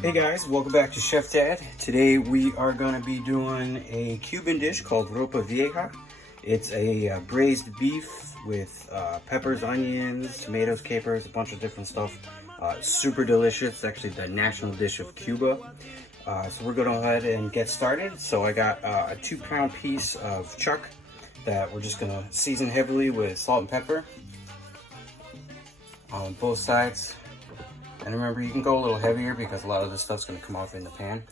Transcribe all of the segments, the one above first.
Hey guys, welcome back to Chef Dad. Today we are going to be doing a Cuban dish called Ropa Vieja. It's a braised beef with peppers, onions, tomatoes, capers, a bunch of different stuff. Super delicious. It's actually the national dish of Cuba. So we're going to go ahead and get started. So I got a 2-pound piece of chuck that we're just going to season heavily with salt and pepper on both sides. And remember, you can go a little heavier because a lot of this stuff's going to come off in the pan.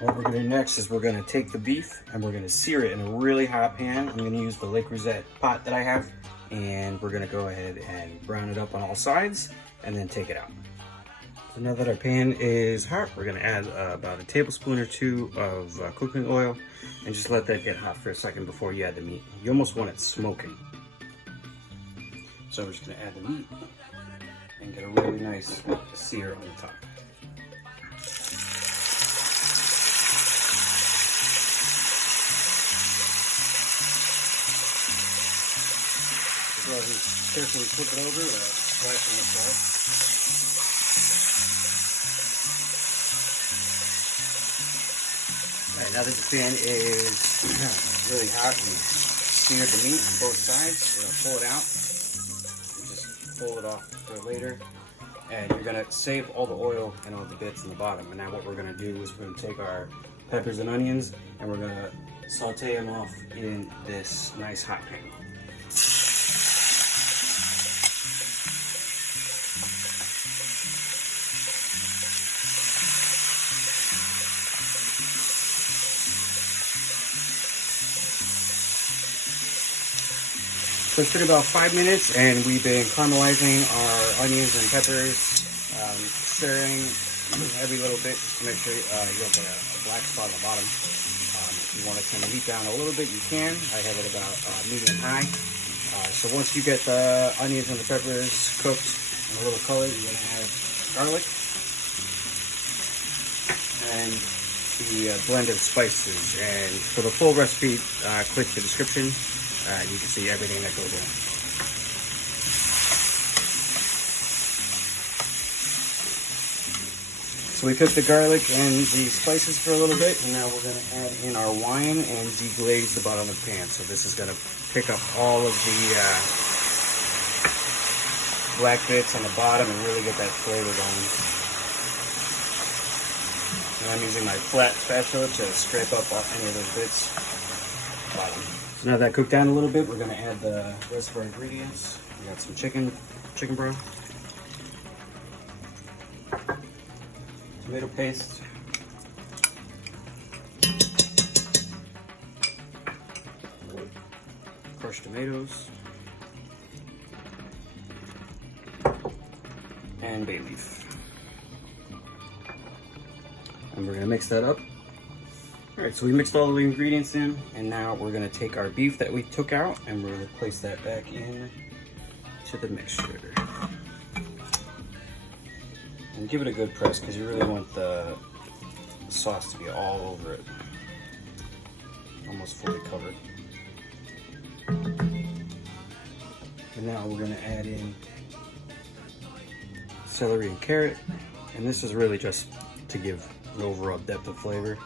What we're going to do next is we're going to take the beef and we're going to sear it in a really hot pan. I'm going to use the Le Creuset pot that I have, and we're going to go ahead and brown it up on all sides and then take it out. So now that our pan is hot, we're going to add about a tablespoon or 2 of cooking oil and just let that get hot for a second before you add the meat. You almost want it smoking. So we're just going to add the meat and get a really nice sear on the top. So carefully flip it over without splashing it off. Alright, now that the pan is really hot, we seared the meat on both sides. We're going to pull it out and just pull it off for later. And you're going to save all the oil and all the bits in the bottom. And now what we're going to do is we're going to take our peppers and onions and we're going to saute them off in this nice hot pan. So it's been about 5 minutes and we've been caramelizing our onions and peppers, stirring every little bit just to make sure you don't get a black spot on the bottom. If you want to turn the heat down a little bit, you can. I have it about medium high. So once you get the onions and the peppers cooked and a little color, you're going to add garlic and the blend of spices. And for the full recipe, click the description. You can see everything that goes in. So we cooked the garlic and the spices for a little bit, and now we're going to add in our wine and deglaze the bottom of the pan. So this is going to pick up all of the black bits on the bottom and really get that flavor going. And I'm using my flat spatula to scrape up any of those bits bottom. So now that cooked down a little bit, we're going to add the rest of our ingredients. We got some chicken broth, tomato paste, crushed tomatoes, and bay leaf. And we're going to mix that up. Alright, so we mixed all the ingredients in, and now we're going to take our beef that we took out and we're going to place that back in to the mixture. And give it a good press because you really want the sauce to be all over it. Almost fully covered. And now we're going to add in celery and carrot. And this is really just to give an overall depth of flavor.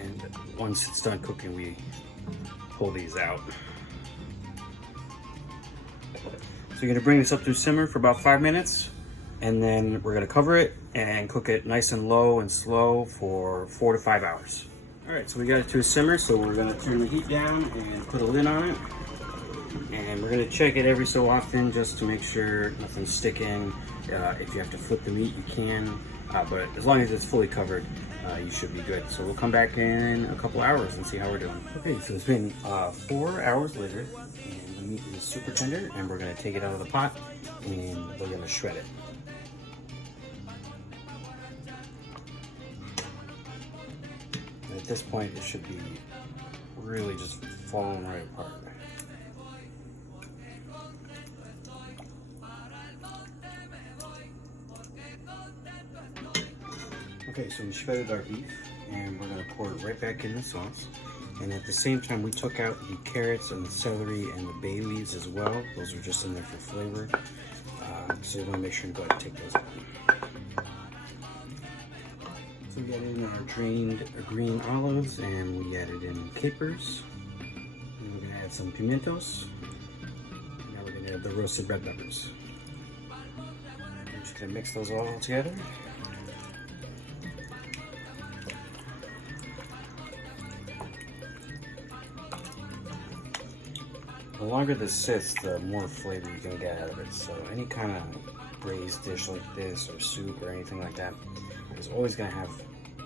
And once it's done cooking, we pull these out. So you're gonna bring this up to simmer for about 5 minutes, and then we're gonna cover it and cook it nice and low and slow for 4 to 5 hours. All right, so we got it to a simmer, so we're gonna turn the heat down and put a lid on it. And we're gonna check it every so often just to make sure nothing's sticking. If you have to flip the meat, you can, but as long as it's fully covered, you should be good. So we'll come back in a couple hours and see how we're doing. Okay, so it's been 4 hours later, and the meat is super tender, and we're gonna take it out of the pot, and we're gonna shred it. And at this point, it should be really just falling right apart. Okay, so we shredded our beef and we're going to pour it right back in the sauce. And at the same time, we took out the carrots and the celery and the bay leaves as well. Those are just in there for flavor. So you want to make sure to go ahead and take those out. So we added in our drained green olives, and we added in capers. And we're going to add some pimientos. Now we're going to add the roasted red peppers. We're just going to mix those all together. The longer this sits, the more flavor you can get out of it. So any kind of braised dish like this or soup or anything like that is always going to have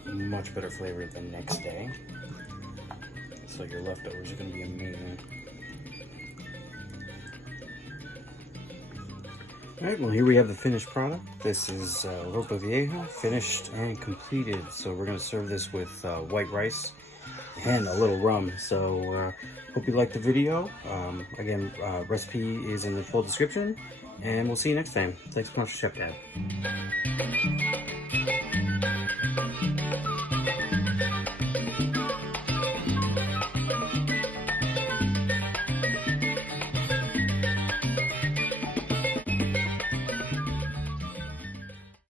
much better flavor the next day. So your leftovers are going to be amazing. Alright, well here we have the finished product. This is Ropa Vieja, finished and completed. So we're going to serve this with white rice and a little rum. So hope you liked the video. Again, recipe is in the full description, and we'll see you next time. Thanks so much for checking out.